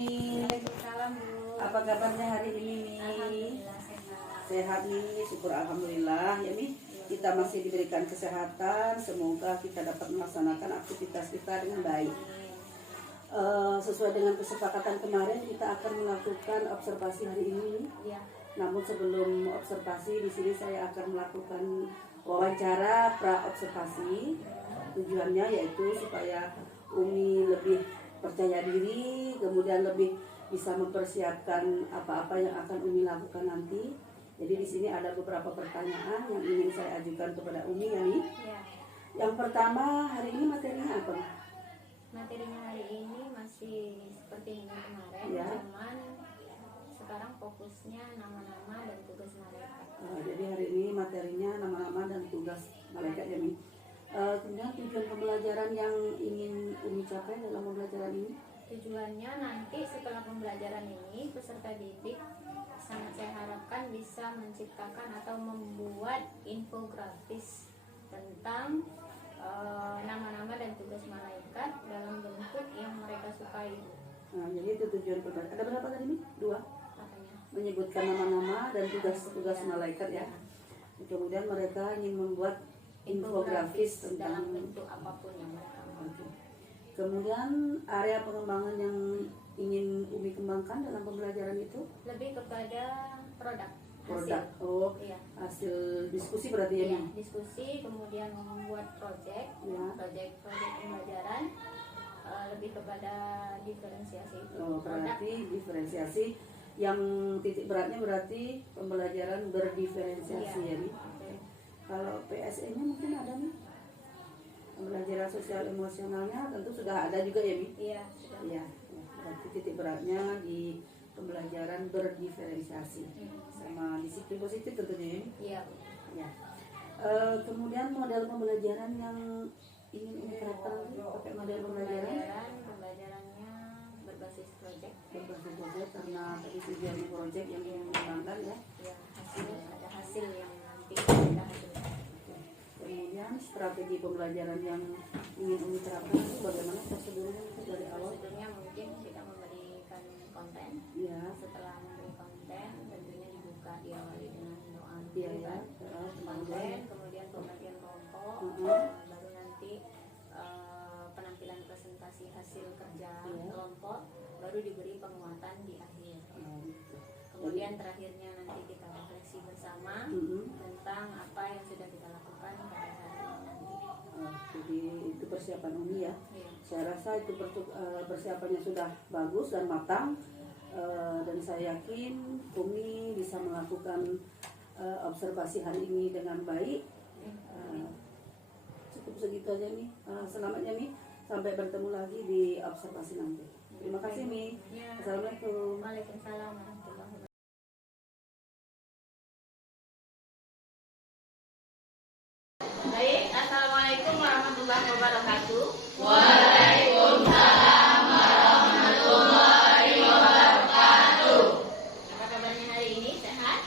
Waalaikumsalam, Bu. Apa kabarnya hari ini, Mi? Alhamdulillah sehat. Sehat, Mi. Syukur alhamdulillah ya, Mi. Kita masih diberikan kesehatan. Semoga kita dapat melaksanakan aktivitas kita dengan baik. Sesuai dengan kesepakatan kemarin, kita akan melakukan observasi hari ini. Ya. Namun sebelum observasi, di sini saya akan melakukan wawancara pra-observasi. Tujuannya yaitu supaya Umi lebih percaya diri, kemudian lebih bisa mempersiapkan apa-apa yang akan Umi lakukan nanti. Jadi di sini ada beberapa pertanyaan yang ingin saya ajukan kepada Umi, ya, Mi. Ya. Yang pertama, hari ini materinya apa? Materinya hari ini masih seperti minggu kemarin, Ya. cuman sekarang fokusnya nama-nama dan tugas malaikat. Jadi hari ini materinya nama-nama dan tugas malaikat, ya, Mi. Kemudian tujuan pembelajaran yang ingin Umi capai dalam pembelajaran ini? Tujuannya nanti setelah pembelajaran ini peserta didik sangat saya harapkan bisa menciptakan atau membuat infografis tentang nama-nama dan tugas malaikat dalam bentuk yang mereka sukai. Nah, jadi itu tujuan pembelajaran. Ada berapa tadi, Mi? 2? Katanya. Menyebutkan nama-nama dan tugas-tugas malaikat, ya. Kemudian mereka ingin membuat infografis dalam tentang. bentuk apapun yang mereka mau. Oke. Kemudian area pengembangan yang ingin Umi kembangkan dalam pembelajaran itu? Lebih kepada produk. Produk. Hasil. Oh, Iya. hasil diskusi berarti, ya, Iya, Mi? diskusi kemudian membuat project pembelajaran, lebih kepada diferensiasi itu. Oh, Produk. berarti diferensiasi. Yang titik beratnya berarti pembelajaran berdiferensiasi, Iya. ya, Mi? Oke. Kalau PSE-nya mungkin ada, Mi? Pembelajaran sosial emosionalnya tentu sudah ada juga, ya, Mi? Iya, sudah. Iya, ya. Berarti titik beratnya di pembelajaran berdiferensiasi sama disiplin positif tentunya, ya, Mi? Iya. Ya. Kemudian model pembelajaran yang ingin Umi terapkan lagi, pakai model Pembelajarannya berbasis project. berbasis project karena tadi tujuan project yang ingin mengembangkan, ya. Ya, ada hasil yang nanti kita hasilkan. Kemudian strategi pembelajaran yang ingin Umi terapkan itu bagaimana prosedurnya itu dari awal? Prosedurnya mungkin kita memberikan konten. Ya, Setelah memberi konten, tentunya dibuka diawali dengan doa iya, dulu, ya. kan? Konten, kemudian pembagian kelompok, baru nanti penampilan presentasi hasil kerja kelompok, baru diberi penguatan di akhir. Kemudian terakhirnya nanti kita refleksi bersama tentang apa yang sudah kita lakukan pada hari ini nanti. Jadi itu persiapan Umi, ya. Iya. Saya rasa itu persiapannya sudah bagus dan matang, dan saya yakin Umi bisa melakukan observasi hari ini dengan baik. Cukup segitu aja, Mi. Selamat, ya, Mi. Sampai bertemu lagi di observasi nanti. Terima kasih, Mi. Ya. Assalamualaikum. Waalaikumsalam warahmatullahi wabarakatuh. Baik, assalamualaikum warahmatullahi wabarakatuh. Apa kabarnya hari ini? Sehat?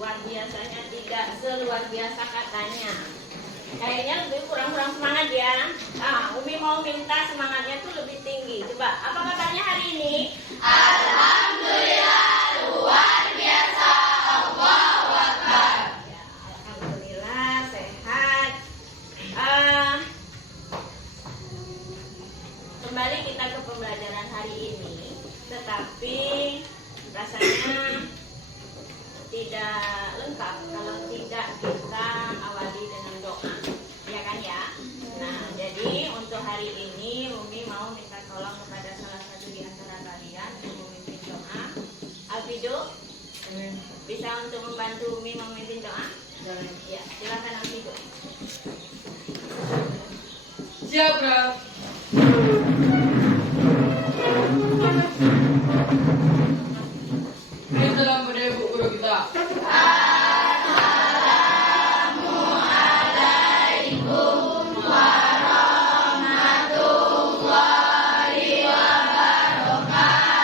Luar biasanya tidak seluar biasa katanya. Kayaknya lebih kurang semangat, ya. Umi mau minta semangatnya tuh lebih tinggi. Coba, apa kabarnya hari ini? Ya, alhamdulillah sehat. Kembali kita ke pembelajaran hari ini, tetapi rasanya tidak lengkap kalau tidak kita awali dengan doa, ya kan, ya. Nah, jadi untuk hari ini Umi mau minta tolong kepada salah satu di antara kalian untuk memimpin doa. Alfido, bisa untuk membantu Umi memimpin doa? Ya, silakan Alfido. Siap, Bro. Ini dalam pada ibu guru kita.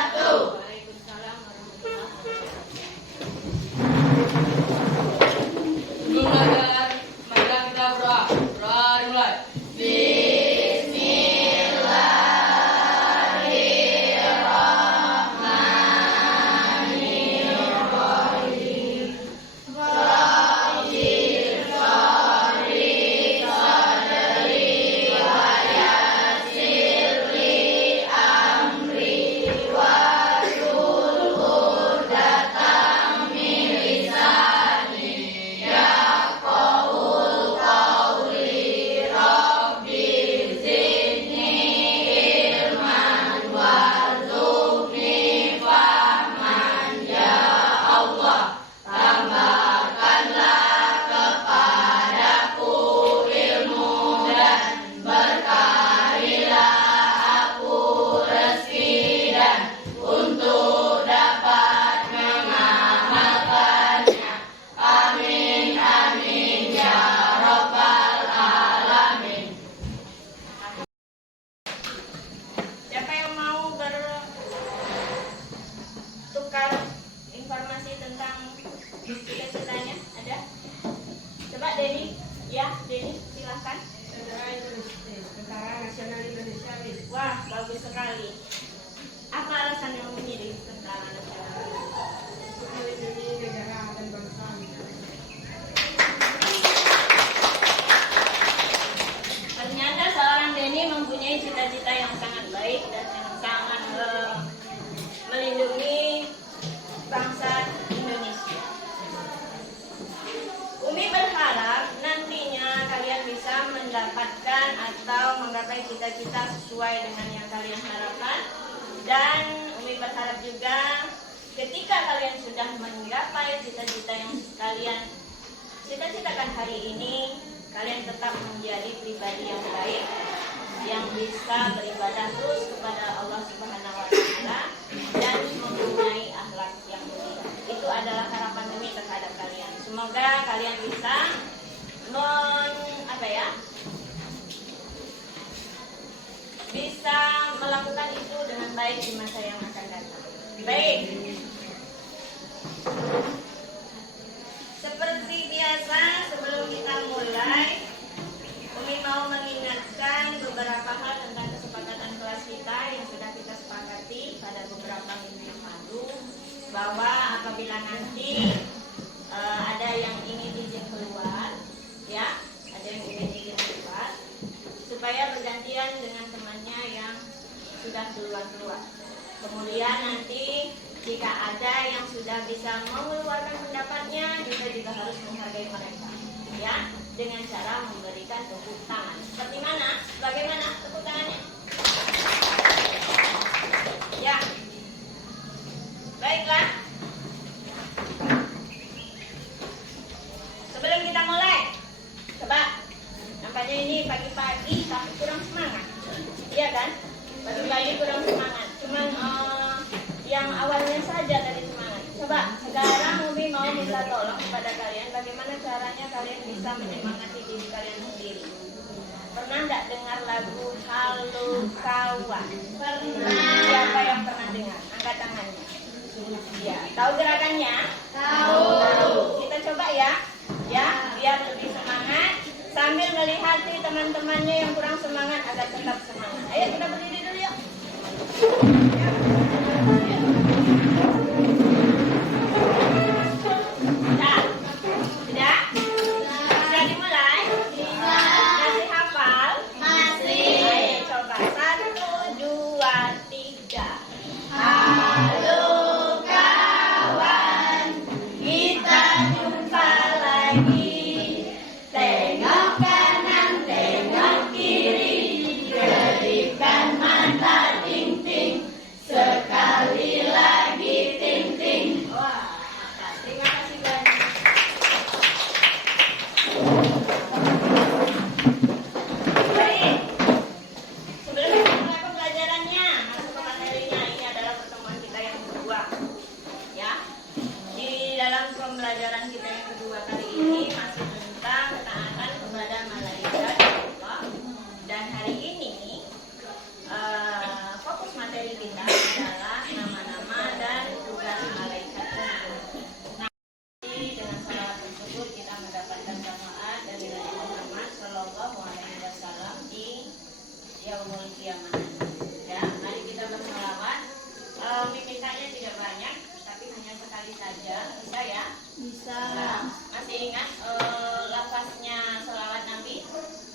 Waalaikumsalam warahmatullahi wabarakatuh. Sebelum belajar, marilah kita berdoa. Berdoa dimulai. sekali. Apa alasan yang memilih Tentara Nasional? Melindungi negara dan bangsa. Ternyata seorang Denny mempunyai cita-cita yang sangat baik dan yang sangat melindungi bangsa Indonesia. Umi berharap nantinya kalian bisa mendapatkan atau menggapai cita-cita sesuai dengan yang kalian harapkan. Dan Umi berharap juga ketika kalian sudah menggapai cita-cita yang kalian cita-citakan hari ini, kalian tetap menjadi pribadi yang baik, yang bisa beribadah terus kepada Allah Subhanahu wa Ta'ala dan mempunyai akhlak yang mulia. Itu adalah harapan Umi terhadap kalian. Semoga kalian bisa bisa melakukan itu dengan baik di masa yang akan datang. Baik. Seperti biasa, sebelum kita mulai, Umi mau mengingatkan beberapa hal tentang kesepakatan kelas kita yang sudah kita sepakati pada beberapa minggu yang lalu, bahwa apabila nanti ada yang ingin izin keluar, ya, ada yang ingin izin keluar, supaya bergantian dengan temannya yang sudah keluar. Kemudian nanti jika ada yang sudah bisa mengeluarkan pendapatnya, kita juga harus menghargai mereka, ya, dengan cara memberikan tepuk tangan. Seperti mana? Bagaimana tepuk tangannya? Ya, baiklah. Sebelum kita mulai, coba, nampaknya ini pagi-pagi tapi kurang semangat, iya kan? Pagi-pagi kurang semangat. Cuman yang awalnya saja tadi semangat. Coba sekarang Umi mau minta tolong kepada kalian, bagaimana caranya kalian bisa menyemangati diri kalian sendiri. Pernah nggak dengar lagu Halo Kawan? Pernah. Siapa yang pernah dengar? Angkat tangannya. Ya, tahu gerakannya? Tahu. Kita coba ya, biar lebih semangat. Sambil melihat teman-temannya yang kurang semangat agar tetap semangat. Ayo kita berdiri dulu yuk. Sudah dimulai? Masih hafal? Masih. Ayo coba 1, 2, 3. Halo kawan, kita jumpa lagi. Tengok kanan, tengok kiri, kedipkan mata ting-ting, sekali lagi ting-ting. Wah, terima kasih banyak. Baik, sebelum kita mulai pembelajarannya, masuk ke materinya. Ini adalah pertemuan kita yang kedua, ya. Di dalam pembelajaran kita yang kedua kali ini masih tentang ketaatan kepada malaikat Allah. Dan hari ini fokus materi kita adalah nama-nama dan tugas malaikat tersebut. Nanti dengan salawat tersebut kita mendapatkan syafaat dari Nabi Muhammad Shallallahu Alaihi Wasallam di Yaumul Qiyamah. Ya, mari kita bersalawat. Mintanya tidak banyak, tapi hanya sekali saja. Bisa ya? Bisa. Masih ingat lafaznya salawat Nabi?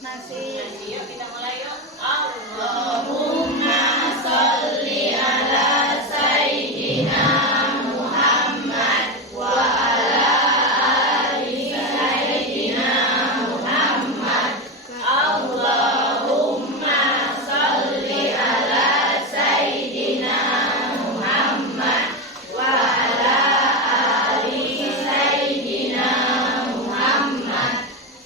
Masih. Yuk kita mulai yuk. Allahumma sholli ala sayyidina Muhammad wa ala ali sayyidina Muhammad. Allahumma sholli ala sayyidina Muhammad wa ala ali sayyidina Muhammad.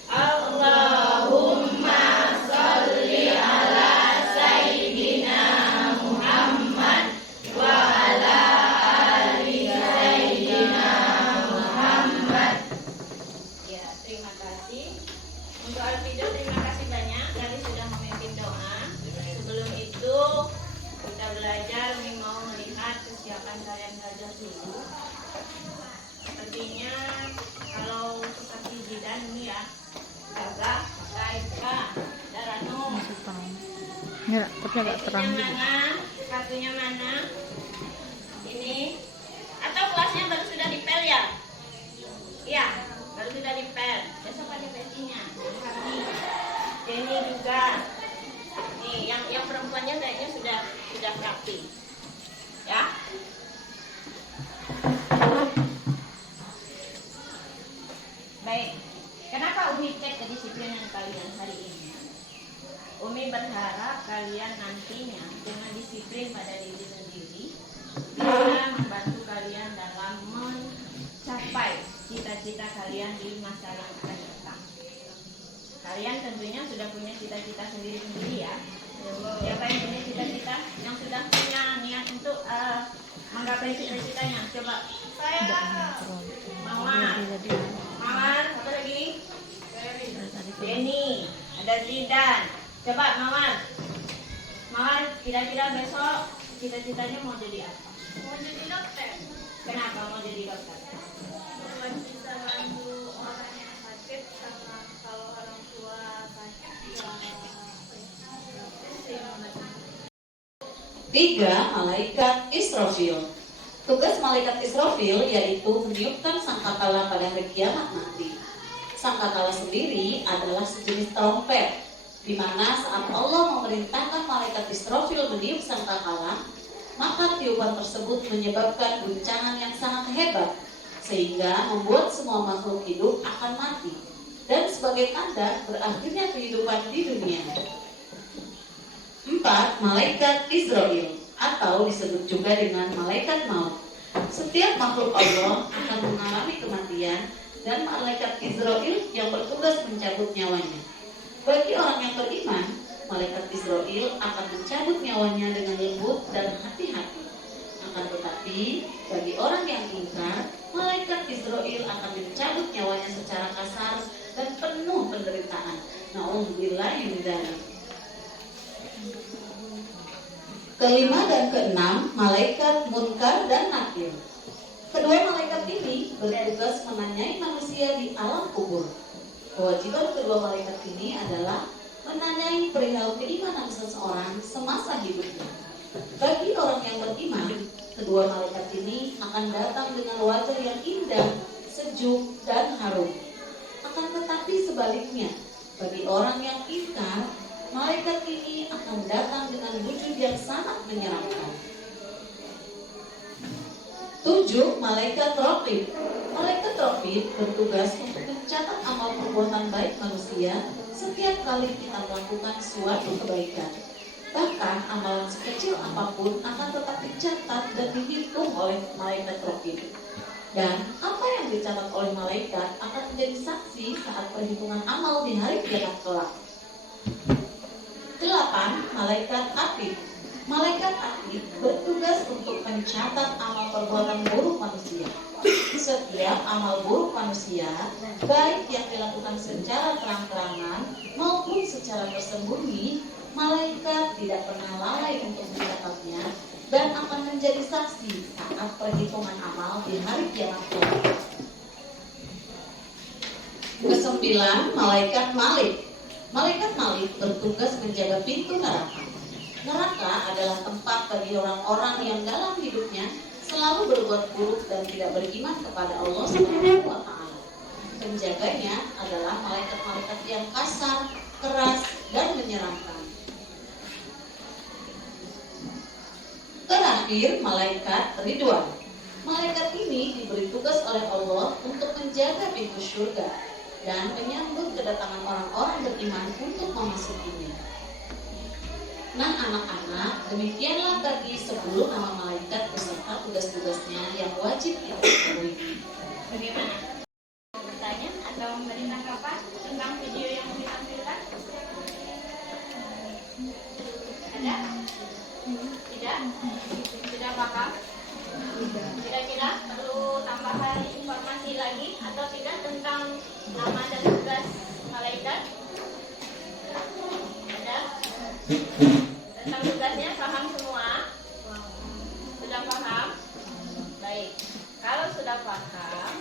Allahumma sholli ala sayyidina Muhammad wa ala ali sayyidina Muhammad. Ya, terima kasih. Untuk Alfido, terima kasih banyak tadi sudah memimpin doa. Sebelum itu kita belajar, mau melihat kesiapan kalian belajar dulu. Sepertinya kalau seperti bidan ini ya, Jaga, Kaika, Darano. Ya, tapi agak terang Yang gitu. mana kartunya mana? Ini. Atau kelasnya baru sudah dipel ya? Iya, baru sudah dipel. Besok ada pecinya. Jenny juga. Nih, yang perempuannya kayaknya sudah rapi. Ya. Baik. Kenapa Umi cek kedisiplinan kalian hari ini? Umi berharap kalian nantinya dengan disiplin pada diri sendiri bisa membantu kalian dalam mencapai cita-cita kalian di masa yang akan datang. Kalian tentunya sudah punya cita-cita sendiri-sendiri ya. Siapa yang punya cita-cita, yang sudah punya niat untuk menggapai cita-citanya? Coba. Saya. Mawar. Mawar, apa lagi? Denny. Ada Zidan. Coba Mawar. Mawar, kira-kira besok cita-citanya mau jadi apa? Mau jadi dokter. Kenapa mau jadi dokter? Buat bisa bantu orang yang sakit, sama kalau orang tua sakit ya. 3. Malaikat Israfil. Tugas malaikat Israfil yaitu meniupkan sangkakala pada hari kiamat nanti. Sangkakala sendiri adalah sejenis trompet, di mana saat Allah memerintahkan malaikat Israfil meniup sangkakala, maka tiupan tersebut menyebabkan guncangan yang sangat hebat, sehingga membuat semua makhluk hidup akan mati, dan sebagai tanda berakhirnya kehidupan di dunia. 4. Malaikat Israel, atau disebut juga dengan malaikat maut. Setiap makhluk Allah akan mengalami kematian, dan malaikat Israel yang bertugas mencabut nyawanya. Bagi orang yang beriman, malaikat Israel akan mencabut nyawanya dengan lembut dan hati-hati. Akan tetapi, bagi orang yang ingkar, malaikat Israel akan mencabut nyawanya secara kasar dan penuh penderitaan. Na'udzubillah min dzalik. 5 dan 6, malaikat Munkar dan Nakir. Kedua malaikat ini bertugas menanyai manusia di alam kubur. Kewajiban kedua malaikat ini adalah menanyai perihal keimanan seseorang semasa hidupnya. Bagi orang yang beriman, kedua malaikat ini akan datang dengan wajah yang indah, sejuk, dan harum. Akan tetapi sebaliknya, bagi orang yang ingkar, malaikat ini akan datang dengan wujud yang sangat menyeramkan. 7. Malaikat Raqib. Malaikat Raqib bertugas untuk mencatat amal perbuatan baik manusia setiap kali kita melakukan suatu kebaikan. Bahkan amalan sekecil apapun akan tetap dicatat dan dihitung oleh malaikat Raqib. Dan apa yang dicatat oleh malaikat akan menjadi saksi saat perhitungan amal di hari kiamat kelak. 8. Malaikat Atid. Malaikat Atid bertugas untuk mencatat amal perbuatan buruk manusia. Setiap amal buruk manusia, baik yang dilakukan secara terang-terangan maupun secara tersembunyi, malaikat tidak pernah lalai untuk mencatatnya dan akan menjadi saksi saat perhitungan amal di hari kiamat kelak. 9. Malaikat Malik. Malaikat Malik bertugas menjaga pintu neraka. Neraka adalah tempat bagi orang-orang yang dalam hidupnya selalu berbuat buruk dan tidak beriman kepada Allah Subhanahu wa Ta'ala. Penjaganya adalah malaikat-malaikat yang kasar, keras, dan menyeramkan. Terakhir, malaikat Ridwan. Malaikat ini diberi tugas oleh Allah untuk menjaga pintu surga dan menyambut kedatangan orang-orang beriman untuk memasukinya. Nah anak-anak, demikianlah tadi 10 nama malaikat beserta tugas-tugasnya yang wajib kita ketahui. Bagaimana? Bertanya atau memberi tanggapan tentang video yang ditampilkan? Ada? Tidak? Tidak paham? Kira-kira perlu tambahan informasi lagi atau tidak tentang nama dan tugas malaikat? Ada? Tentang tugasnya paham semua? Sudah paham? Baik. Kalau sudah paham,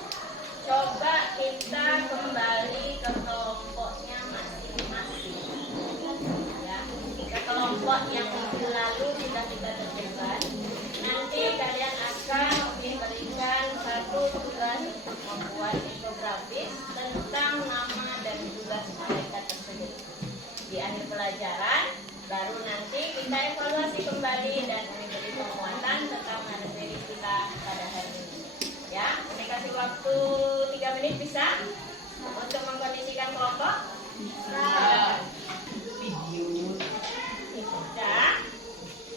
coba kita kembali ke kelompoknya masing-masing. Ya, ke kelompok kelompok yang minggu lalu sudah kita kerjakan. Nanti kalian akan diberikan satu tugas untuk membuat infografis tentang nama dan tugas malaikat tersebut. Di akhir pelajaran, baru nanti kita evaluasi kembali dan memberi penguatan tentang materi kita pada hari ini. Ya, saya kasih waktu 3 menit bisa untuk mengkondisikan kelompok.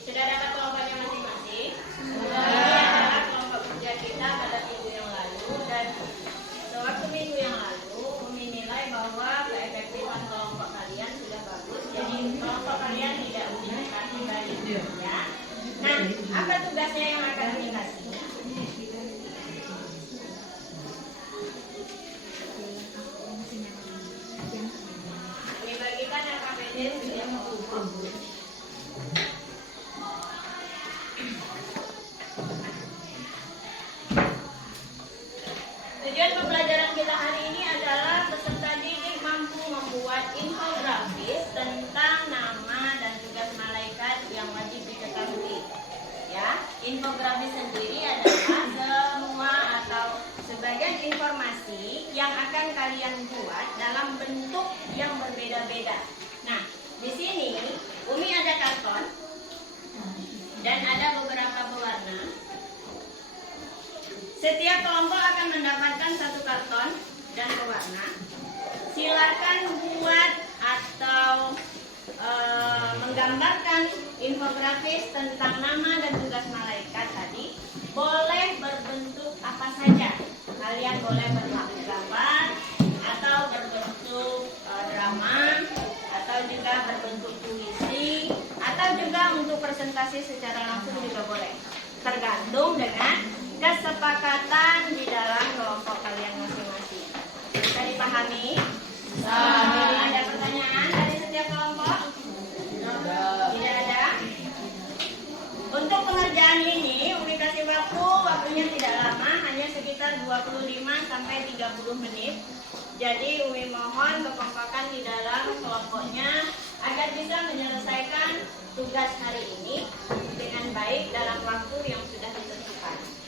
Sudah dapat kelompoknya masing-masing. Ini adalah kelompok kerja kita pada minggu yang lalu, dan sewaktu minggu yang lalu menilai bahwa keefektifan kelompok kalian sudah bagus. Jadi kelompok kalian tidak ujikan kembali, ya. Nah, apa tugasnya yang akan dikasih? Dibagikan LKPD setiap kelompok. Tujuan pembelajaran kita hari ini adalah peserta didik mampu membuat infografis tentang nama dan tugas malaikat yang wajib diketahui. Ya, infografis sendiri adalah semua atau sebagian informasi yang akan kalian buat dalam bentuk yang berbeda-beda. Nah, di sini Umi ada karton dan ada beberapa pewarna. Setiap kelompok akan mendapatkan satu karton dan pewarna. Silakan buat atau menggambarkan infografis tentang nama dan tugas malaikat tadi. Boleh berbentuk apa saja. Kalian boleh berbentuk gambar atau berbentuk drama atau juga berbentuk puisi atau juga untuk presentasi secara langsung juga boleh. Tergantung dengan kesepakatan di dalam kelompok kalian masing-masing. Bisa dipahami? Ada pertanyaan dari setiap kelompok? Tidak ada? Untuk pengerjaan ini, Umi kasih waktunya tidak lama, hanya sekitar 25 sampai 30 menit. Jadi Umi mohon kekompakan di dalam kelompoknya agar bisa menyelesaikan tugas hari ini dengan baik dalam waktu yang sudah ditentukan.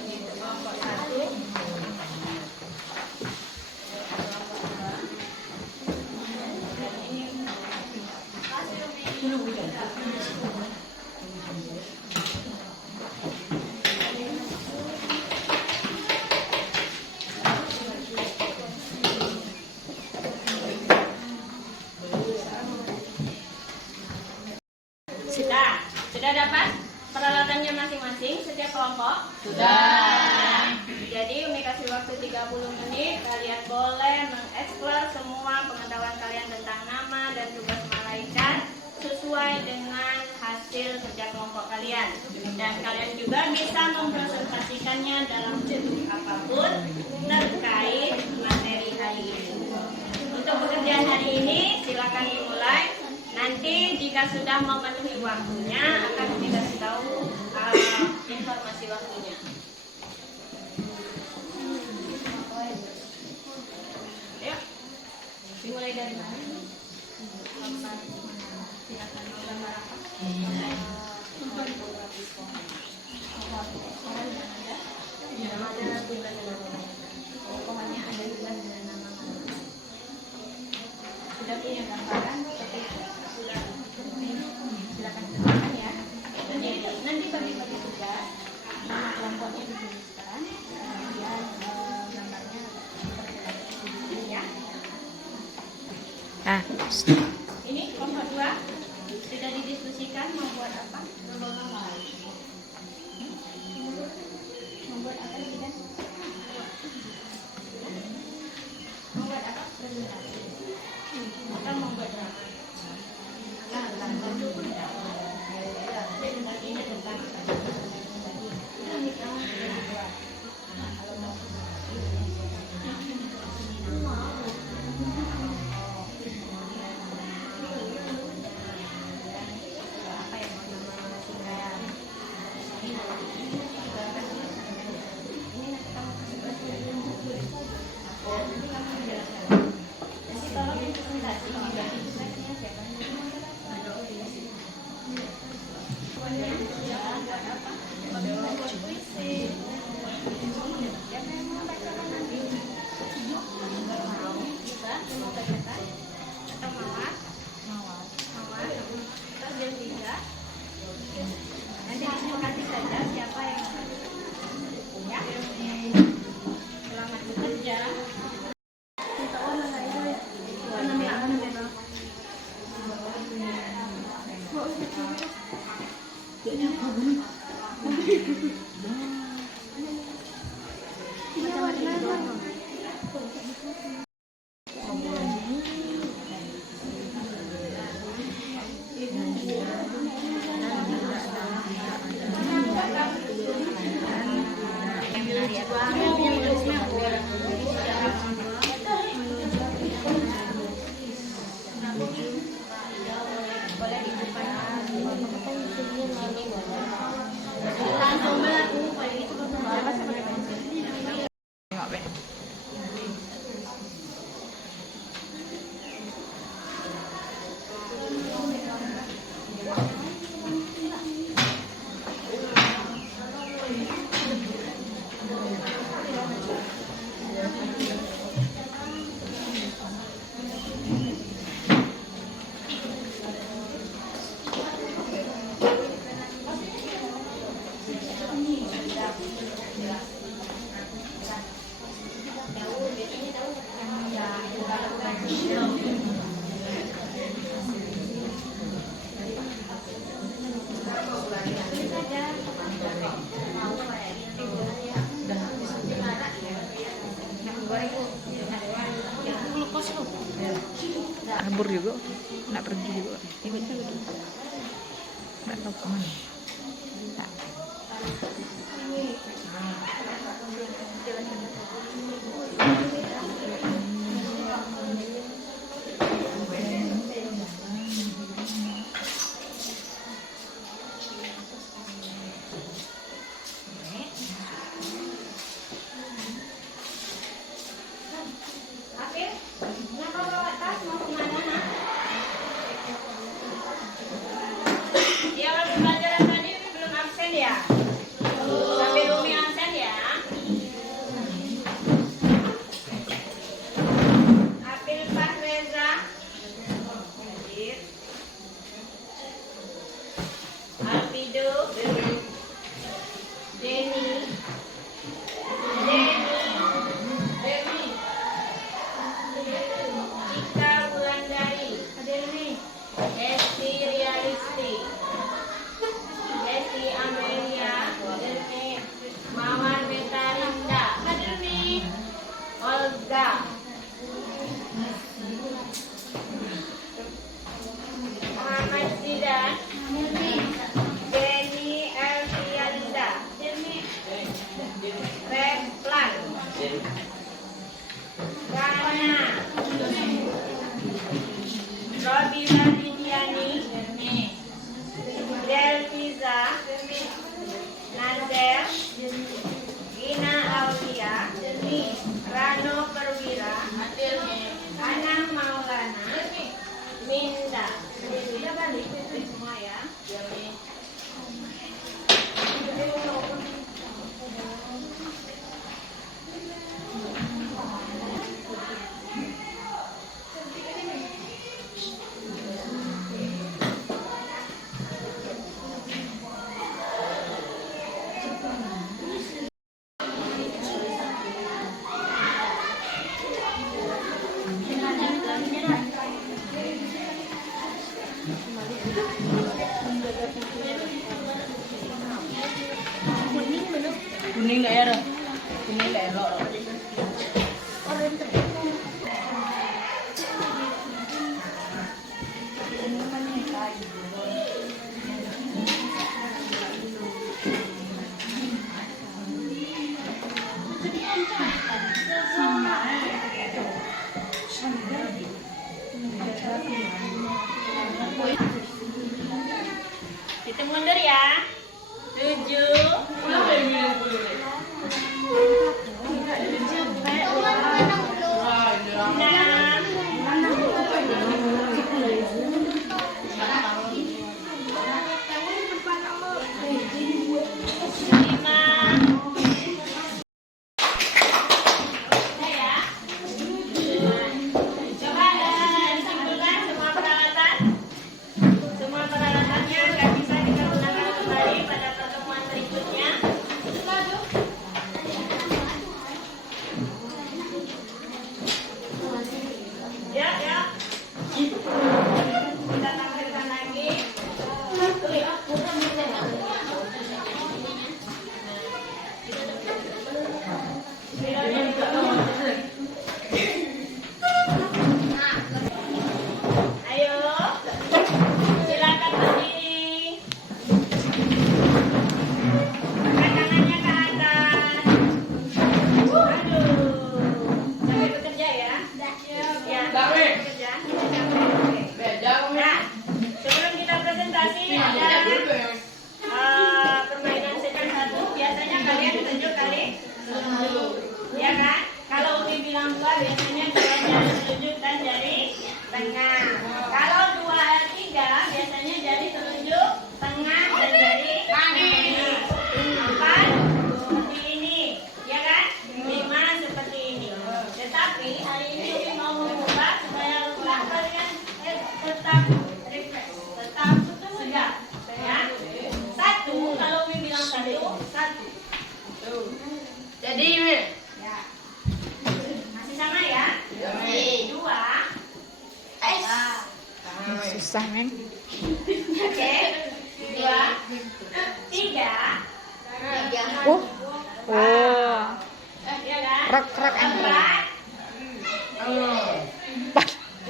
Ini kelompok 1. Sudah dapat peralatannya masing-masing setiap kelompok? Sudah. Jadi Umi kasih waktu 30 menit. Kalian boleh mengeksplor semua pengetahuan kalian tentang nama dan tugas malaikat sesuai dengan hasil kerja kelompok kalian. Dan kalian juga bisa mempresentasikannya dalam bentuk apapun terkait materi hari ini. Untuk pekerjaan hari ini silakan dimulai. Nanti jika sudah memenuhi waktunya akan dikasih tahu informasi waktunya. Ayo, dimulai dari mana? Silakan gambar apa? Pohonnya ada tugas dengan nama. Sudah punya gambaran seperti silakan tentukan ya. Nanti bagi-bagi tugas, nama kelompoknya dituliskan, kemudian gambarnya seperti ya. Ini kelompok 2 sudah didiskusikan mau buat apa? Membuat apa sih kan? Membuat apa? Presentasi. Atau membuat apa? kabur juga, nggak pergi juga. Nggak tahu kemana. Nggak. Afif, kenapa bawa tas mau kemana, nak? Dia orang pembelajaran tadi belum absen ya? Sampai Rumi absen ya? Afif Pak Reza, hadir. Alfido, Denny, Ika Wulandari, Esti Realisti, Esti Amelia, Mawar Betarinda, Olga, Muhammad Zidan, Denny Elvianda, Replan, Gana, Robila Viviani, Delviza, Nazer, Gina Aulia, Rano Perwira, Anang Maulana, Minda. Sudah balik semua ya. Kuning nggak ya? Kuning nggak ya? Kita mundur ya.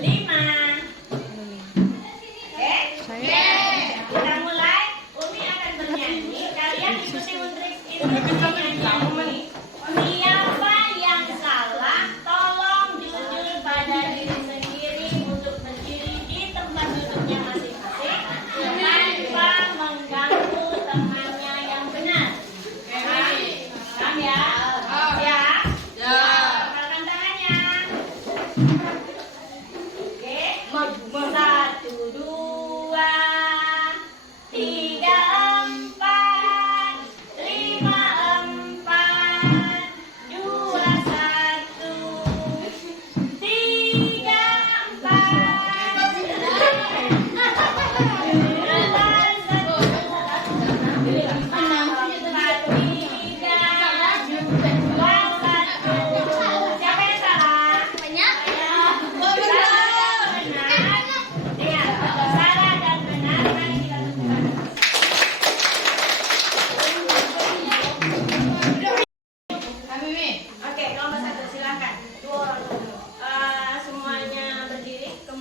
5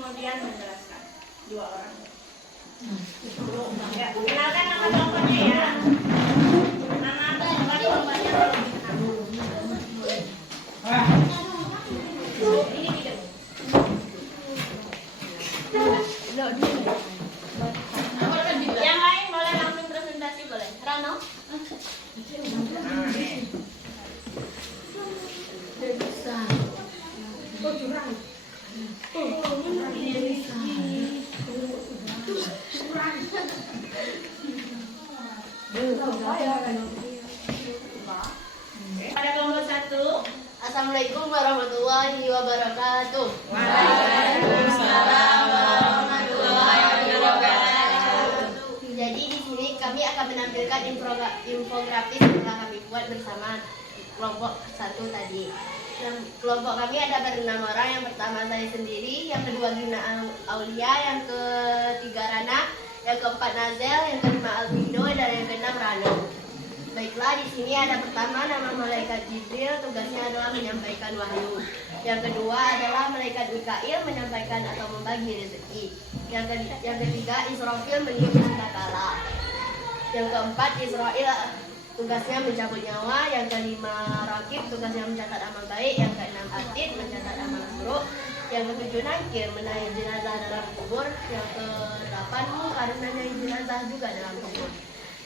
kemudian menjelaskan. 2 orang. Ya, kenalkan nama kelompoknya ya. Nama kelompoknya belum dikenal. Ini tidak. Yang lain boleh langsung presentasi boleh. Rano. Pada kelompok 1. Assalamualaikum warahmatullahi wabarakatuh. Waalaikumsalam warahmatullahi wabarakatuh. Jadi di sini kami akan menampilkan infografis yang telah kami buat bersama kelompok 1 tadi. Kelompok kami ada ber-6 orang. Yang pertama saya sendiri, yang kedua Gina Aulia, yang ketiga Rana, yang keempat Nazel, yang kelima Alvindo, dan yang keenam Rano. Baiklah, di sini ada pertama nama malaikat Jibril, tugasnya adalah menyampaikan wahyu. Yang kedua adalah malaikat Mikail, menyampaikan atau membagi rezeki. Yang ketiga Israfil, meniup sangkakala. Yang keempat Israel, tugasnya mencabut nyawa. Yang kelima Rakib, tugasnya mencatat amal baik. Yang keenam Atid, mencatat amal buruk. Yang ketujuh Nangkir, menaik jenazah dalam kubur. Yang kedelapan Munkar, menaik jenazah juga dalam kubur.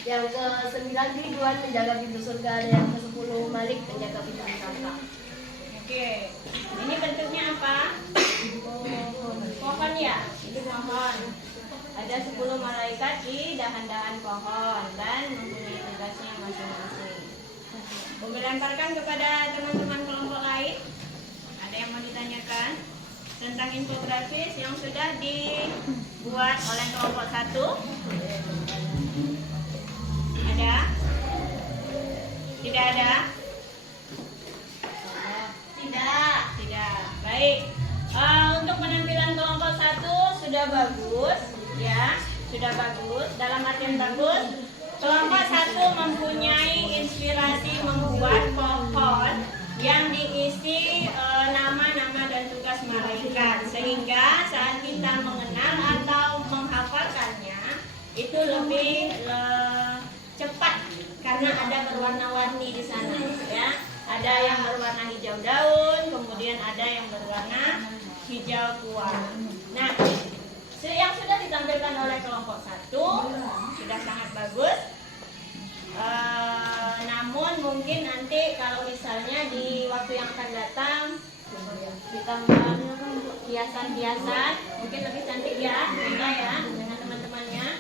Yang ke-9 Ridwan, menjaga pintu surga. Dan yang ke-10 Malik, menjaga pintu neraka. Oke, ini bentuknya apa? Pohon ya, itu pohon. Ada 10 malaikat di dahan-dahan pohon dan mempunyai tugasnya masing-masing. Boleh lemparkan kepada teman-teman kelompok lain. Ada yang mau ditanyakan tentang infografis yang sudah dibuat oleh kelompok 1? Ada? Tidak ada? Tidak. Baik. Untuk penampilan kelompok 1 sudah bagus, ya, sudah bagus. Dalam artian bagus, kelompok 1 mempunyai inspirasi membuat pohon yang diisi nama-nama dan tugas malaikat, sehingga saat kita mengenal atau menghafalkannya itu lebih cepat karena ada berwarna-warni di sana, ya. Ada yang berwarna hijau daun, kemudian ada yang berwarna hijau tua. Nah, yang sudah ditampilkan oleh kelompok 1 sudah sangat bagus. Namun mungkin nanti kalau misalnya di waktu yang akan datang ditambah hiasan-hiasan, mungkin lebih cantik ya, beda ya dengan teman-temannya.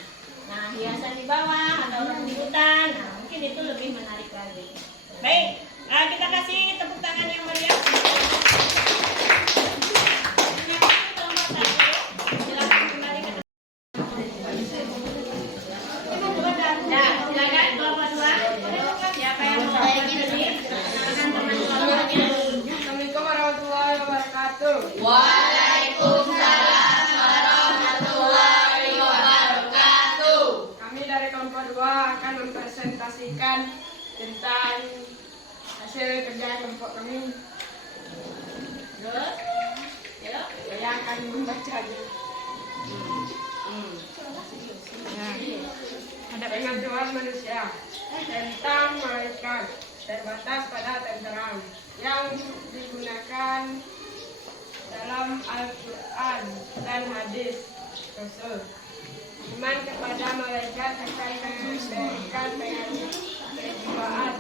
Nah, hiasan di bawah atau rumputan, nah mungkin itu lebih menarik lagi. Baik, kita kasih tepuk tangan yang meriah. Silakan kembali ke tempat. Nah, silakan kelompok 2. Siapa yang mau berdiri? Silakan teman kelompoknya. Assalamualaikum warahmatullahi wabarakatuh. Waalaikumsalam warahmatullahi wabarakatuh. Kami dari kelompok 2 akan mempresentasikan tentang hasil kerja kelompok kami. Terus, yuk. Saya akan membacanya. Pengetahuan manusia tentang malaikat terbatas pada terang yang digunakan dalam Al-Quran dan hadis Rasul. Iman kepada malaikat akan memberikan kejiwaan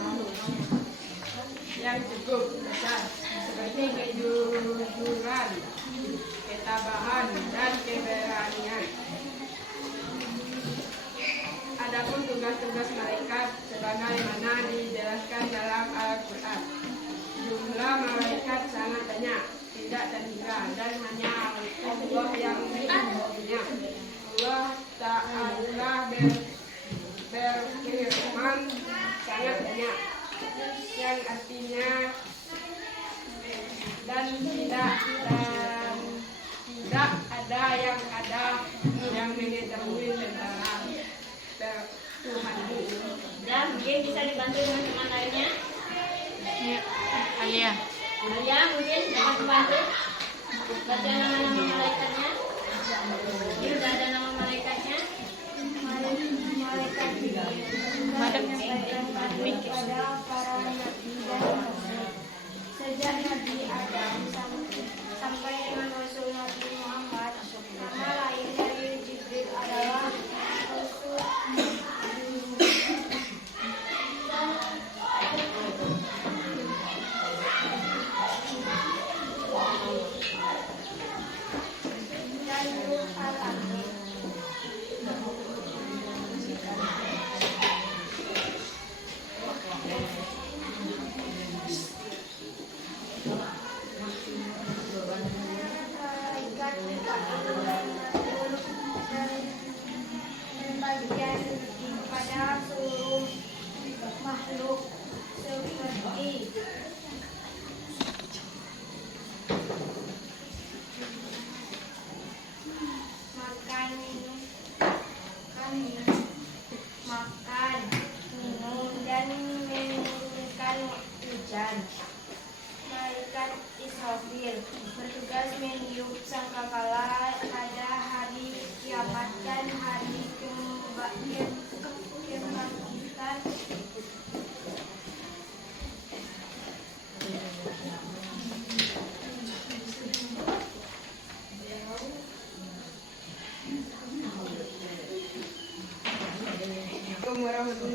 yang cukup besar seperti kejujuran, ketabahan, dan keberanian. Adapun tugas-tugas malaikat sebagaimana dijelaskan dalam Al-Quran. Jumlah malaikat sangat banyak, tidak terhingga, dan hanya Allah yang mengetahuinya. Allah Ta'ala berfirman sangat banyak, yang artinya dan tidak ada yang mengetahui tentang Tuhanmu. Ya, mungkin bisa dibantu teman-teman lainnya. Ya, Alia. Alia mungkin dapat membantu baca nama-nama malaikatnya.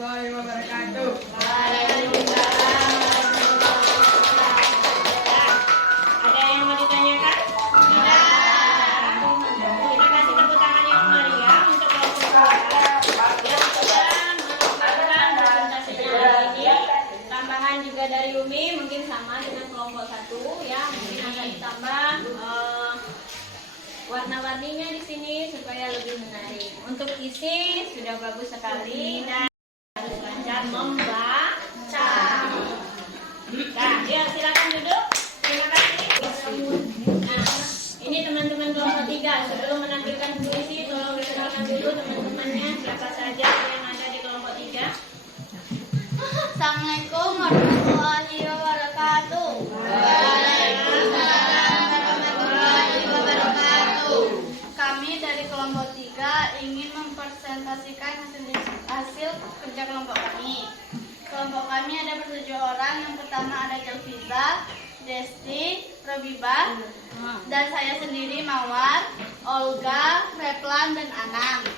warahmatullahi wabarakatuh. Ada yang mau ditanyakan? Tidak. Kita kasih tepuk tangan yang meriah untuk kelompok 2 yang sudah melakukan presentasinya hari ini. Tambahan juga dari Umi mungkin sama dengan kelompok 1 ya, mungkin akan ditambah warna-warninya di sini supaya lebih menarik. Untuk isi sudah bagus sekali dan harus lancar membaca. Nah, ya silakan duduk. Terima kasih. Nah, ini teman-teman kelompok 3 sebelum menampilkan puisi, tolong dikenalkan dulu teman-temannya siapa saja yang ada di kelompok 3. Assalamualaikum warahmatullahi wabarakatuh. Kami dari kelompok 3 ingin mempresentasikan hasil kerja kelompok kami. Kelompok kami ada ber7 orang. Yang pertama ada Jelfiza, Desti, Robibah, dan saya sendiri Mawar, Olga, Replan, dan Anang.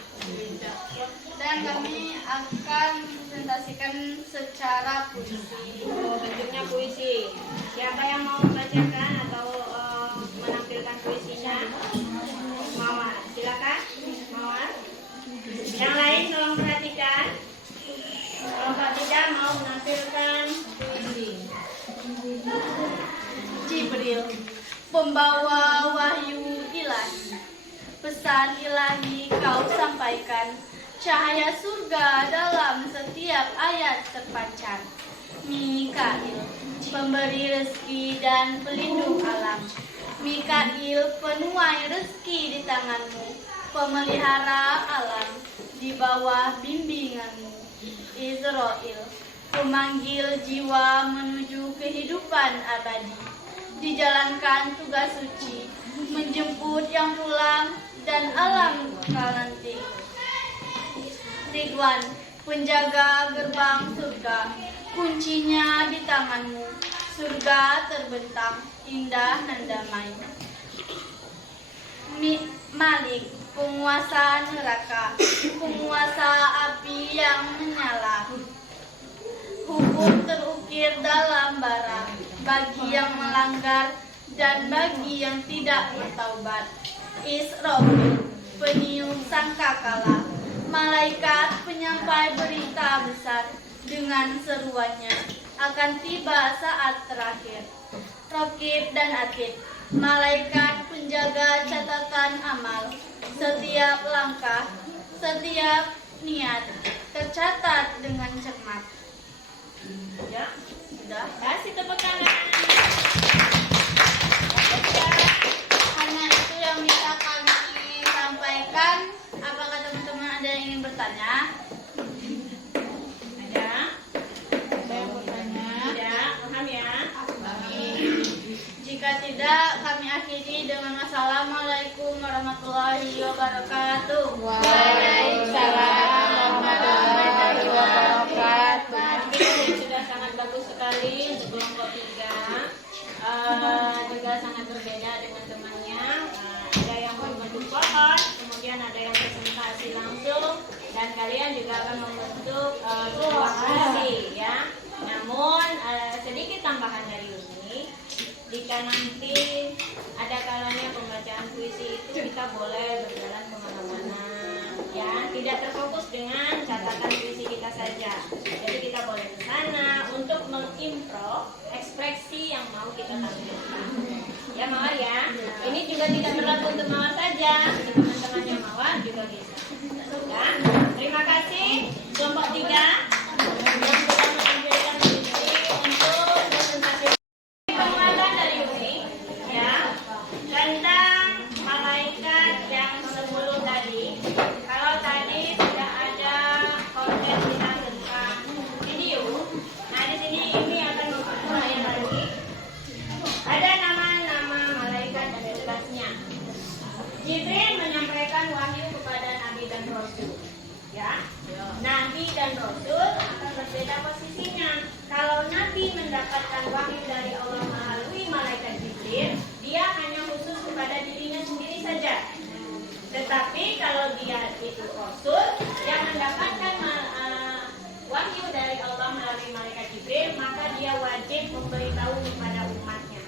Dan kami akan presentasikan secara puisi. Bentuknya puisi. Siapa yang mau membacakan atau menampilkan puisinya? Mawar, silakan. Mawar. Yang lain tolong perhatikan. Kelompok 3 mau menampilkan puisi. Jibril, pembawa wahyu ilahi, pesan ilahi kau sampaikan, cahaya surga dalam setiap ayat terpancar. Mikail, pemberi rezeki dan pelindung alam, Mikail, penuai rezeki di tanganmu, pemelihara alam di bawah bimbinganmu. Israel, pemanggil jiwa menuju kehidupan abadi, dijalankan tugas suci, menjemput yang pulang dan alam nanti. Ridwan, penjaga gerbang surga, kuncinya di tanganmu, surga terbentang, indah dan damai. Malik, penguasa neraka, penguasa api yang menyala. Hukum terukir dalam bara, bagi yang melanggar dan bagi yang tidak bertaubat. Israfil, peniup sangkakala, malaikat penyampai berita besar, dengan seruannya akan tiba saat terakhir. Rokib dan Atid, malaikat penjaga catatan amal, setiap langkah, setiap niat tercatat dengan cermat. Ya, Sudah. kasih tepuk tangan. Hanya itu yang bisa kami sampaikan. Apakah teman-teman ada yang ingin bertanya? Ada? Ada yang bertanya? Tidak, paham ya? Jika tidak, kami akhiri dengan Assalamualaikum warahmatullahi wabarakatuh. Waalaikumsalam warahmatullahi wabarakatuh. Ini sudah sangat bagus sekali untuk kelompok 3. Juga sangat berbeda dengan temannya. Ada yang membentuk pohon, kemudian ada yang presentasi langsung, dan kalian juga akan membentuk sebuah puisi ya. Namun sedikit tambahan dari Uni, jika nanti ada kalanya pembacaan puisi itu kita boleh berjalan kemana-mana ya, tidak terfokus dengan catatan puisi kita saja. Jadi kita boleh ke sana untuk mengimprov ekspresi yang mau kita tampilkan. Ya Mawar ya. Ini juga tidak berlaku untuk Mawar saja, teman-temannya Mawar juga bisa. Ya. Terima kasih kelompok 3 yang sudah menampilkan puisi untuk presentasi penguatan dari Uni ya tentang malaikat yang 10 tadi. Kalau tadi sudah ada konten kita tentang video, nah di sini ini akan memperkaya lagi. Ada nama-nama malaikat dan tugasnya. Jibril menyampaikan wahyu kepada Nabi dan Rasul. Ya, Nabi dan Rasul akan berbeda posisinya. Kalau Nabi mendapatkan wahyu dari Allah melalui malaikat Jibril, dia hanya khusus kepada dirinya sendiri saja. Tetapi kalau dia itu Rasul yang mendapatkan wahyu Allah melalui malaikat Jibril, maka dia wajib memberitahu kepada umatnya.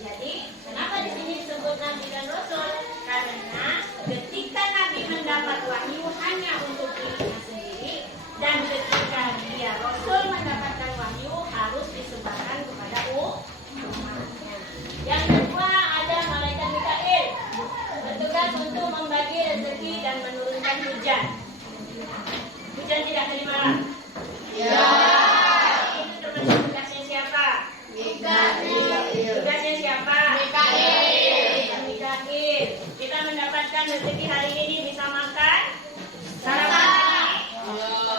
Jadi, kenapa di sini disebut Nabi dan Rasul? Karena ketika Nabi mendapat wahyu hanya untuk dirinya sendiri, dan ketika dia Rasul mendapatkan wahyu harus disebarkan kepada umatnya. Yang kedua ada malaikat Mikail, bertugas untuk membagi rezeki dan menurunkan hujan. Hujan tidak tadi malam. Ya. Itu termasuk tugasnya siapa? Mikail. Tugasnya siapa? Mikail. Mikail. Kita mendapatkan rezeki hari ini bisa makan? Sarapan.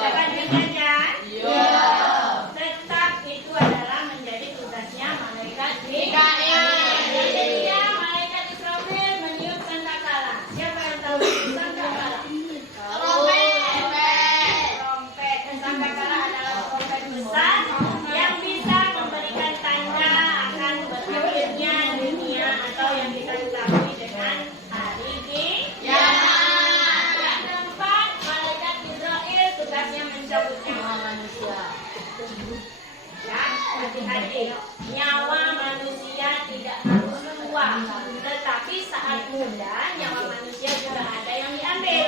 Dapat duit jajan? Ya. Tetap itu adalah menjadi tugasnya malaikat Mikail. Yang ketiga malaikat Israfil meniup sangkakala. Siapa yang tahu sangkakala? Trompet. Sangkakala adalah trompet besar yang bisa memberikan tanda akan berakhirnya dunia atau yang kita ketahui dengan hari kiamat. Yang keempat, malaikat Israel tugasnya mencabut nyawa manusia. Ya, hati-hati. Nyawa manusia tidak harus tua, tetapi saat muda nyawa manusia juga ada yang diambil.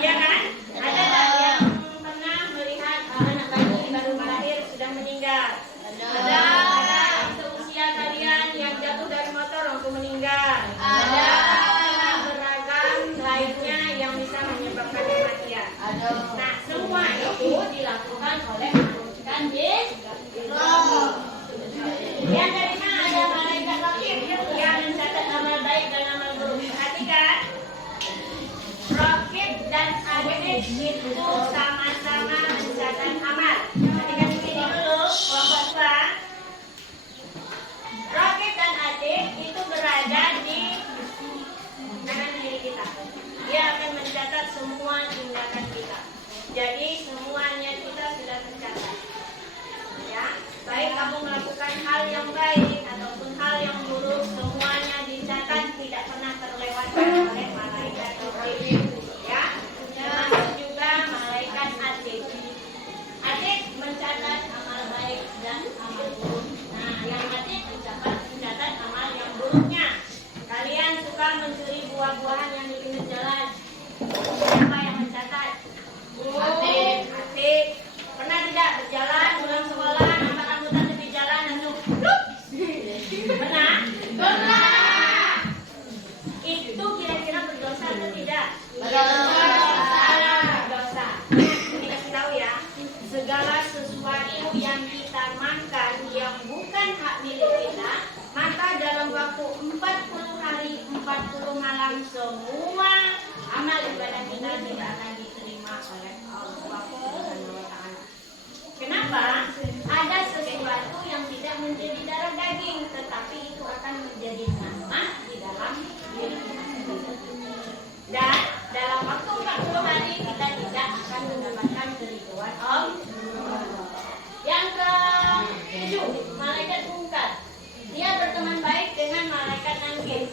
Ya kan? Ada tak yang pernah melihat anak bayi baru lahir sudah meninggal? Ada. Seusia kalian yang jatuh dari motor langsung meninggal? Ada. Beragam lainnya yang bisa menyebabkan kematian. Nah, semua itu dilakukan oleh malaikat Jibril. Yang kelima ada malaikat Raqib yang mencatat amal baik dan amal buruk. Perhatikan, Raqib dan Atid itu sama-sama mencatat amal. Perhatikan di sini dulu, kelompok dua. Raqib dan Atid itu berada di kanan kiri kita. Dia akan mencatat semua tindakan kita. Jadi semuanya kita sudah tercatat. Ya, baik kamu melakukan hal yang baik ataupun hal yang buruk, semuanya dicatat, tidak pernah terlewatkan oleh malaikat Jibril. Ya, termasuk juga malaikat Atid. Atid mencatat amal baik dan amal buruk. Nah, yang Atid mencatat amal yang buruknya. Kalian suka mencuri buah-buahan yang di pinggir jalan. Siapa yang mencatat? Atid. Atid. Pernah tidak berjalan pulang sekolah, nampak rambutan tepi jalan langsung plup? Pernah? Pernah. Itu kira-kira berdosa atau tidak? Berdosa. Dikasih tahu ya, segala sesuatu yang kita makan yang bukan hak milik kita, maka dalam waktu 40 hari 40 malam semua amal ibadah kita tidak akan diterima oleh Allah Subhanahu wa Ta'ala. Kenapa? Ada sesuatu yang tidak menjadi darah daging, tetapi itu akan menjadi nama di dalam diri kita sendiri. Dan dalam waktu 40 hari kita tidak akan mendapatkan keriduan Allah. Yang ke-7, malaikat Munkar. Dia berteman baik dengan malaikat Nakir.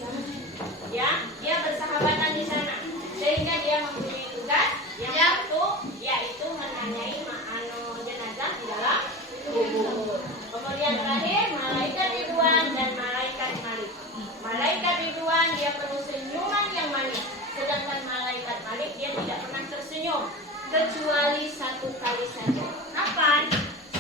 Ya, dia bersahabatan di sana, sehingga dia mempunyai tugas yang satu, yaitu menanyai jenazah di dalam kubur. Kemudian terakhir malaikat Ridwan dan malaikat Malik. Malaikat Ridwan dia penuh senyuman yang manis, sedangkan malaikat Malik dia tidak pernah tersenyum kecuali satu kali saja. Kapan?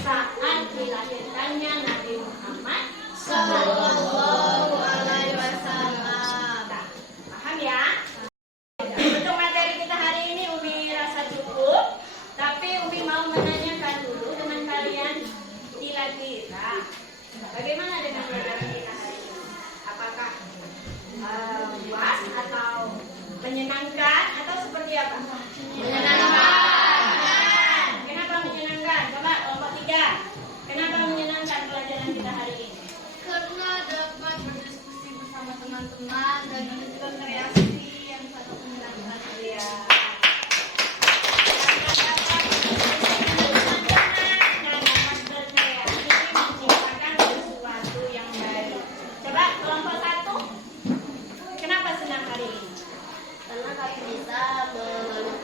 Saat dilahirkannya Nabi Muhammad Sallallahu Alaihi Wasallam. Paham ya? Untuk materi kita hari ini Umi rasa cukup, tapi Umi mau menanyakan dulu dengan kalian, kira-kira bagaimana dengan pelajaran kita hari ini? Apakah puas atau menyenangkan atau seperti apa? Menyenangkan. Kenapa menyenangkan? Coba kelompok 3. Kenapa menyenangkan pelajaran kita hari ini? Karena dapat berdiskusi bersama teman-teman dan juga kreasi yang sangat menyenangkan. Iya. Coba kelompok 1. Kenapa senang hari ini? Karena kami bisa mengeluh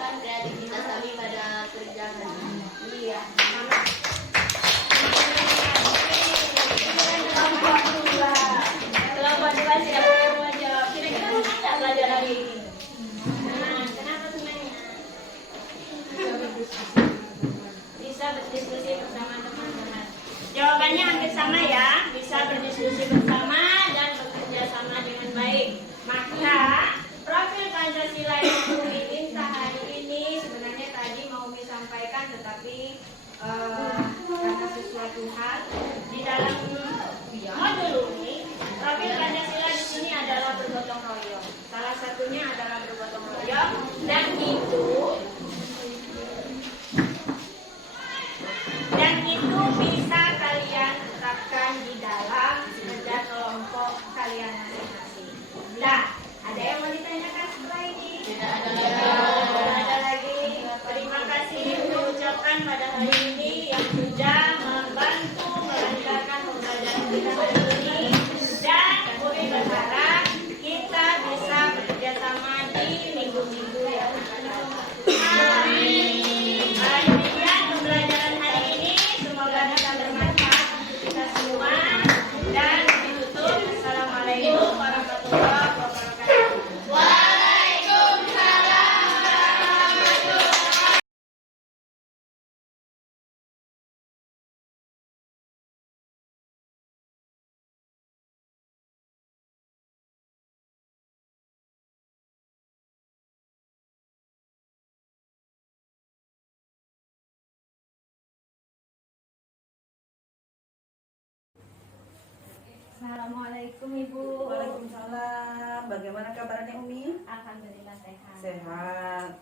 Assalamualaikum Ibu. Waalaikumsalam. Bagaimana kabarnya Umi? Alhamdulillah sehat. Sehat.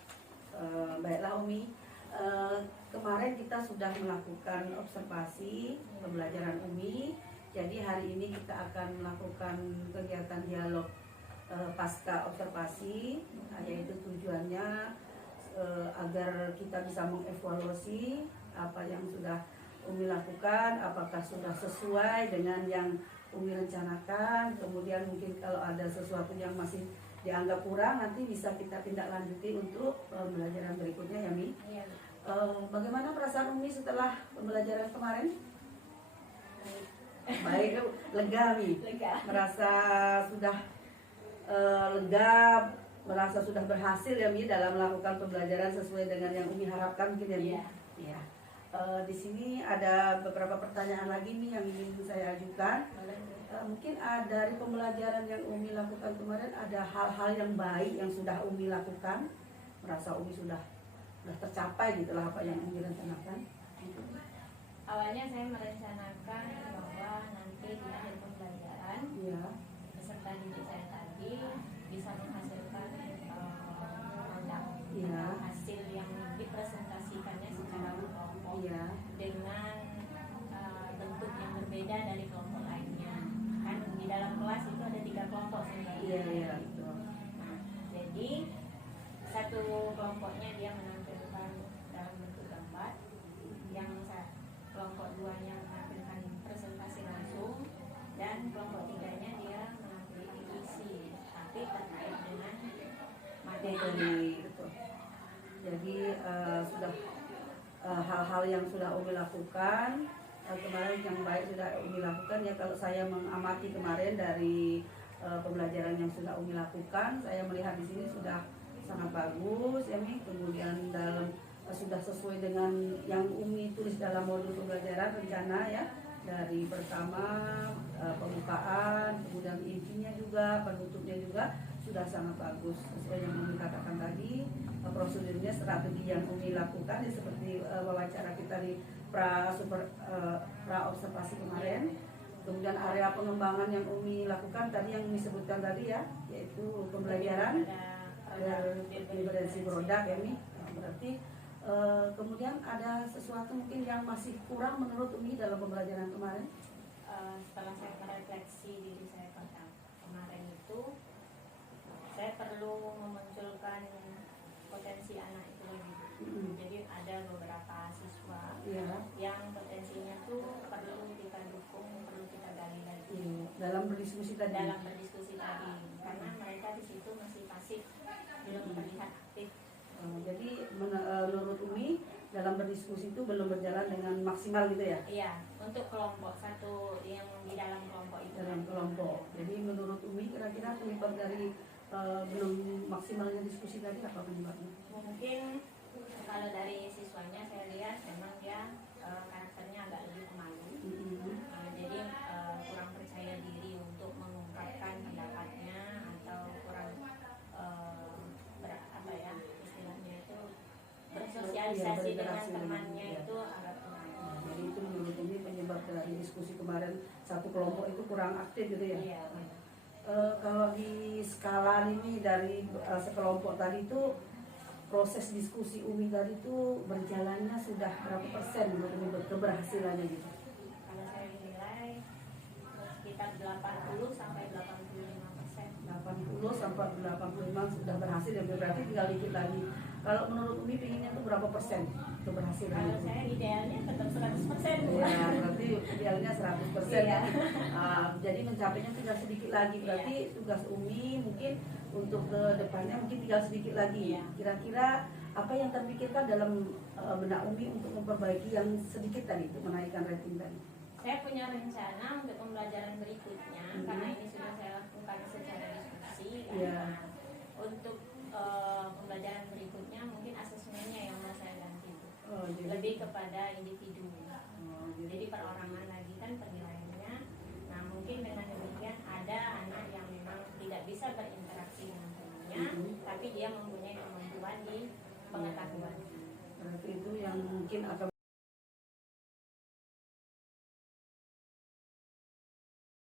Baiklah Umi. Kemarin kita sudah melakukan observasi pembelajaran Umi. Jadi hari ini kita akan melakukan kegiatan dialog pasca observasi, yaitu tujuannya agar kita bisa mengevaluasi apa yang sudah Umi lakukan, apakah sudah sesuai dengan yang Umi rencanakan. Kemudian mungkin kalau ada sesuatu yang masih dianggap kurang, nanti bisa kita tindak lanjuti untuk pembelajaran berikutnya ya Mi. Iya. Bagaimana perasaan Umi setelah pembelajaran kemarin? Baik, lega Mi. Lega. Merasa sudah lega, merasa sudah berhasil ya Mi dalam melakukan pembelajaran sesuai dengan yang Umi harapkan mungkin ya Mi. Iya. Iya. Di sini ada beberapa pertanyaan lagi nih yang ingin saya ajukan. Mungkin dari pembelajaran yang Umi lakukan kemarin ada hal-hal yang baik yang sudah Umi lakukan, merasa Umi sudah tercapai gitulah apa yang Umi rencanakan. Awalnya saya merencanakan bahwa nanti di akhir pembelajaran Iya. peserta didik saya tadi bisa menghasilkan produk Iya. hasil yang dipresentasikannya secara kelompok Iya. dengan bentuk yang berbeda dari kelompok lainnya. Kan di dalam kelas itu ada 3 kelompok sebenarnya. Iya, iya, betul. Nah, jadi satu kelompoknya dia menampilkan dalam bentuk gambar, yang kelompok 2-nya menampilkan presentasi langsung, dan kelompok 3-nya dia menampilkan isi tapi terkait dengan materi. Betul. Jadi sudah hal-hal yang sudah Umi lakukan kemarin yang baik sudah Umi lakukan ya. Kalau saya mengamati kemarin dari pembelajaran yang sudah Umi lakukan, saya melihat di sini sudah sangat bagus ya Mi. Kemudian dalam sudah sesuai dengan yang Umi tulis dalam modul pembelajaran rencana ya, dari pertama pembukaan, kemudian intinya juga, penutupnya juga sudah sangat bagus sesuai yang Umi katakan tadi. Prosedurnya, strategi yang Umi lakukan ya, seperti wawancara kita di pra observasi kemarin. Kemudian area pengembangan yang Umi lakukan tadi yang Umi sebutkan tadi ya, yaitu pembelajaran referensi produk ya Mi. Berarti kemudian ada sesuatu mungkin yang masih kurang menurut Umi dalam pembelajaran kemarin? Setelah saya merefleksi diri saya kemarin itu, saya perlu memunculkan potensi anak itu lagi. Jadi ada beberapa siswa yang potensinya tuh perlu kita dukung, perlu kita gali lagi. Dalam berdiskusi tadi. Karena mereka di situ masih pasif, belum terlihat aktif. Jadi menurut Umi dalam berdiskusi itu belum berjalan dengan maksimal gitu ya? Iya, untuk kelompok satu yang di dalam kelompok itu. Dalam kelompok. Jadi menurut Umi kira-kira penyebab dari belum maksimalnya diskusi tadi apa penyebabnya? Mungkin kalau dari siswanya saya lihat memang dia karakternya agak lebih pemalu. Jadi kurang percaya diri untuk mengungkapkan pendapatnya, atau kurang bersosialisasi dengan temannya itu agak kurang. Jadi itu menurut Umi penyebab dari diskusi kemarin satu kelompok itu kurang aktif gitu ya? Iya. Kalau di skala ini dari sekelompok tadi itu proses diskusi Umi tadi itu berjalannya sudah berapa persen menurut Umi keberhasilannya gitu? Kalau saya nilai sekitar 80 sampai 85%. 80 sampai 85 sudah berhasil ya, berarti tinggal dikit lagi. Kalau menurut Umi pinginnya itu berapa persen keberhasilan Kalau itu? saya idealnya tetap 100%. Ya, berarti idealnya 100% ya. Jadi mencapainya tinggal sedikit lagi. Berarti tugas Umi mungkin untuk ke depannya mungkin tinggal sedikit lagi. Kira-kira apa yang terpikirkan dalam benak Umi untuk memperbaiki yang sedikit tadi, untuk menaikkan rating tadi? Saya punya rencana untuk pembelajaran berikutnya, karena ini sudah saya lakukan secara diskusi. Untuk pembelajaran berikutnya mungkin asesmennya yang mau saya ganti, lebih kepada individu. Jadi perorangan lagi kan penilaiannya. Nah mungkin dengan demikian ada anak yang memang tidak bisa berinteraksi dengan temannya, tapi dia mempunyai kemampuan di pengetahuan. Berarti itu yang mungkin akan